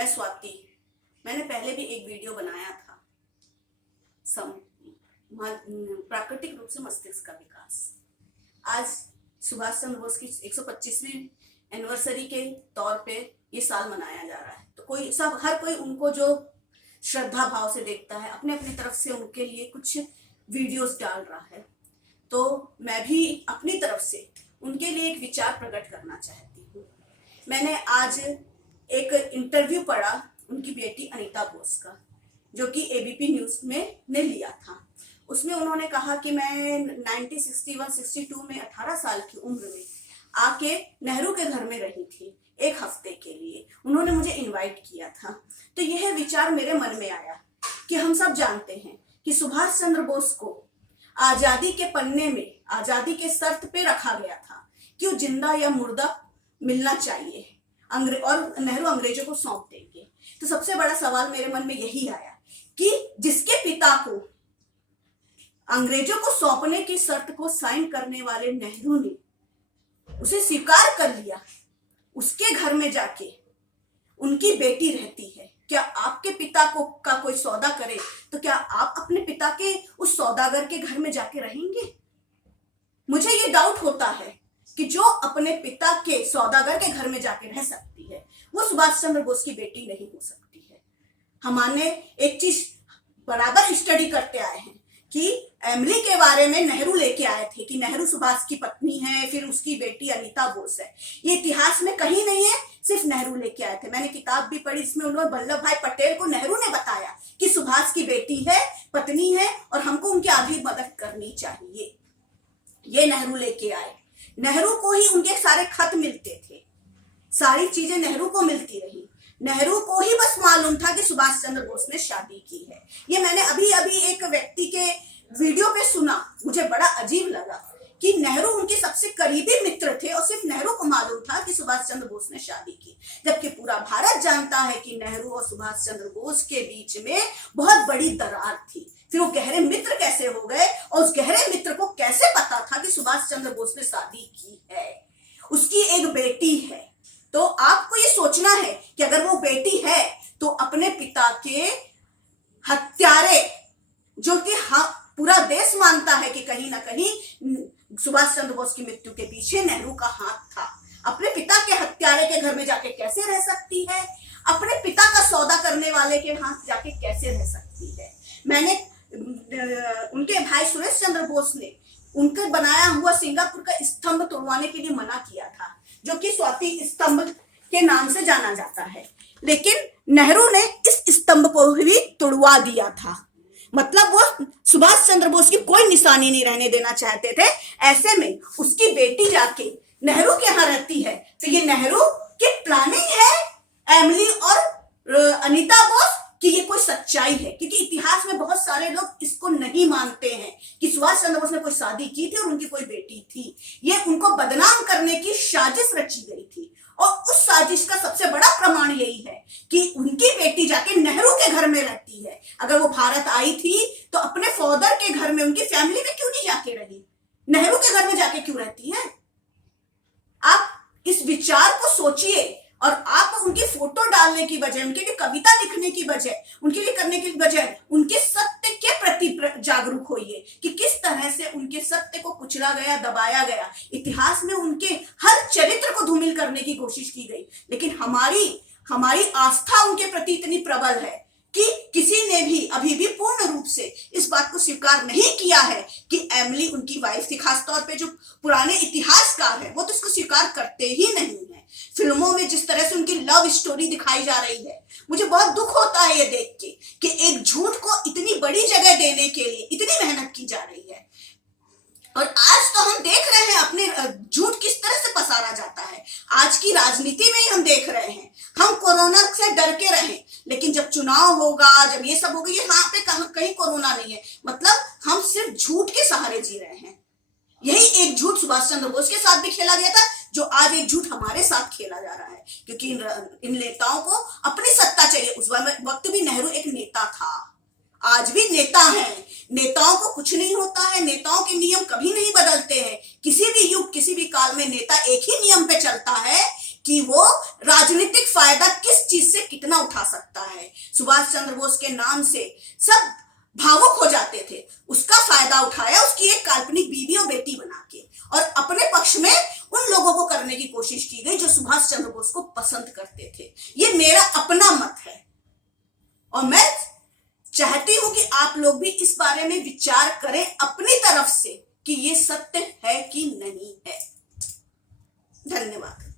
मैं स्वाति। मैंने पहले भी एक वीडियो बनाया था प्राकृतिक रूप से मस्तिष्क का विकास। आज सुभाष चंद्र बोस की 125वीं एनिवर्सरी के तौर पे ये साल मनाया जा रहा है, तो हर कोई उनको जो श्रद्धा भाव से देखता है, अपने अपनी तरफ से उनके लिए कुछ वीडियोस डाल रहा है। तो मैं भी अपनी तरफ से उनके लिए एक विचार प्रकट करना चाहती हूँ। मैंने आज एक इंटरव्यू पढ़ा उनकी बेटी अनीता बोस का, जो कि एबीपी न्यूज में ने लिया था। उसमें उन्होंने कहा कि मैं 1961-62 में 18 साल की उम्र में आके नेहरू के घर में रही थी एक हफ्ते के लिए। उन्होंने मुझे इनवाइट किया था। तो यह विचार मेरे मन में आया कि हम सब जानते हैं कि सुभाष चंद्र बोस को आजादी के पन्ने में, आजादी के शर्त पे रखा गया था कि वो जिंदा या मुर्दा मिलना चाहिए, और नेहरू अंग्रेजों को सौंप देंगे। तो सबसे बड़ा सवाल मेरे मन में यही आया कि जिसके पिता को अंग्रेजों को सौंपने की शर्त को साइन करने वाले नेहरू ने उसे स्वीकार कर लिया, उसके घर में जाके उनकी बेटी रहती है। क्या आपके पिता को का कोई सौदा करे तो क्या आप अपने पिता के उस सौदागर के घर में जाके रहेंगे? मुझे ये डाउट होता है कि जो अपने पिता के सौदागर के घर में जाके रह सकती है वो सुभाष चंद्र बोस की बेटी नहीं हो सकती है। हमारे एक चीज बराबर स्टडी करते आए हैं कि एमिली के बारे में नेहरू लेके आए थे कि नेहरू सुभाष की पत्नी है, फिर उसकी बेटी अनीता बोस है। ये इतिहास में कहीं नहीं है, सिर्फ नेहरू लेके आए थे। मैंने किताब भी पढ़ी, इसमें उन्होंने वल्लभ भाई पटेल को नेहरू ने बताया कि सुभाष की बेटी है, पत्नी है, और हमको उनकी आधी मदद करनी चाहिए। ये नेहरू लेके आए। नेहरू को ही उनके सारे खत मिलते थे, सारी चीजें नेहरू को मिलती रही। नेहरू को ही बस मालूम था कि सुभाष चंद्र बोस ने शादी की है। ये मैंने अभी एक व्यक्ति के वीडियो पे सुना, मुझे बड़ा अजीब लगा कि नेहरू उनके सबसे करीबी मित्र थे और सिर्फ नेहरू को मालूम था कि सुभाष चंद्र बोस ने शादी की, जबकि पूरा भारत जानता है कि नेहरू और सुभाष चंद्र बोस के बीच में बहुत बड़ी दरार थी। फिर वो गहरे मित्र कैसे हो गए, और उस गहरे मित्र को कैसे पता था कि सुभाष चंद्र बोस ने शादी की है, उसकी एक बेटी है। तो आपको ये सोचना है कि अगर वो बेटी है तो अपने पिता के हत्यारे, जो कि पूरा देश मानता है कि कहीं ना कहीं सुभाष चंद्र बोस की मृत्यु के पीछे नेहरू का हाथ था, अपने पिता के हत्यारे के घर में जाके कैसे रह सकती है? अपने पिता का सौदा करने वाले के हाथ जाके कैसे रह सकती है? मैंने उनके भाई सुरेश चंद्र बोस ने उनके बनाया हुआ सिंगापुर का स्तंभ तोड़वाने के लिए मना किया था, जो कि स्वाति स्तंभ के नाम से जाना जाता है, लेकिन नेहरू ने इस स्तंभ को भी तोड़वा दिया था। मतलब वो सुभाष चंद्र बोस की कोई निशानी नहीं रहने देना चाहते थे। ऐसे में उसकी बेटी जाके नेहरू के यहाँ रहती है, तो ये नेहरू की प्लानिंग है, एमिली और अनीता बोस कि ये कोई सच्चाई है, क्योंकि इतिहास में बहुत सारे लोग इसको नहीं मानते हैं कि सुभाष चंद्र बोस ने कोई शादी की थी और उनकी कोई बेटी थी। ये उनको बदनाम करने की साजिश रची गई थी, और उस साजिश का सबसे बड़ा प्रमाण यही है कि उनकी बेटी जाके नेहरू के घर में रहती है। अगर वो भारत आई थी तो अपने फादर के घर में, उनकी फैमिली में क्यों नहीं जाके रही? नेहरू के घर में जाके क्यों रहती है? आप इस विचार को सोचिए, और आप उनकी फोटो डालने की बजाय, उनके लिए कविता लिखने की बजाय, उनके लिए करने की बजाय उनके सत्य के प्रति जागरूक होइए कि किस तरह से उनके सत्य को कुचला गया, दबाया गया। इतिहास में उनके हर चरित्र को धूमिल करने की कोशिश की गई, लेकिन हमारी आस्था उनके प्रति इतनी प्रबल है कि किसी ने भी अभी भी पूर्ण रूप से इस बात को स्वीकार नहीं किया है कि एमिली उनकी वाइफ थी। खासतौर पे जो पुराने इतिहासकार हैं वो तो इसको स्वीकार करते ही नहीं है। फिल्मों में जिस तरह से उनकी लव स्टोरी दिखाई जा रही है, मुझे बहुत दुख होता है ये देख के कि एक झूठ को इतनी बड़ी जगह देने के लिए इतनी मेहनत की जा रही है। और आज तो हम देख रहे हैं अपने झूठ किस तरह से पसारा जाता है। आज की राजनीति में ही हम देख रहे हैं। हम कोरोना से डर के रहे, लेकिन जब चुनाव होगा, जब ये सब होगा, ये यहाँ पे कहीं कोरोना नहीं है। मतलब हम सिर्फ झूठ के सहारे जी रहे हैं। यही एक झूठ सुभाष चंद्र बोस के साथ भी खेला गया था, जो आज एक झूठ हमारे साथ खेला जा रहा है, क्योंकि इन नेताओं को अपनी सत्ता चाहिए। उस वक्त भी नेहरू एक नेता था, आज भी नेता है। नेताओं को कुछ नहीं होता है, नेताओं के नियम कभी नहीं बदलते हैं। किसी भी युग, किसी भी काल में नेता एक ही नियम पे चलता है कि वो राजनीतिक फायदा किस चीज से कितना उठा सकता है। सुभाष चंद्र बोस के नाम से सब भावुक हो जाते थे, उसका फायदा उठाया, उसकी एक काल्पनिक बीवी और बेटी बना के, और अपने पक्ष में उन लोगों को करने की कोशिश की गई जो सुभाष चंद्र बोस को पसंद करते थे। ये मेरा अपना मत है और मैं चाहती हूं कि आप लोग भी इस बारे में विचार करें अपनी तरफ से कि ये सत्य है कि नहीं है। धन्यवाद।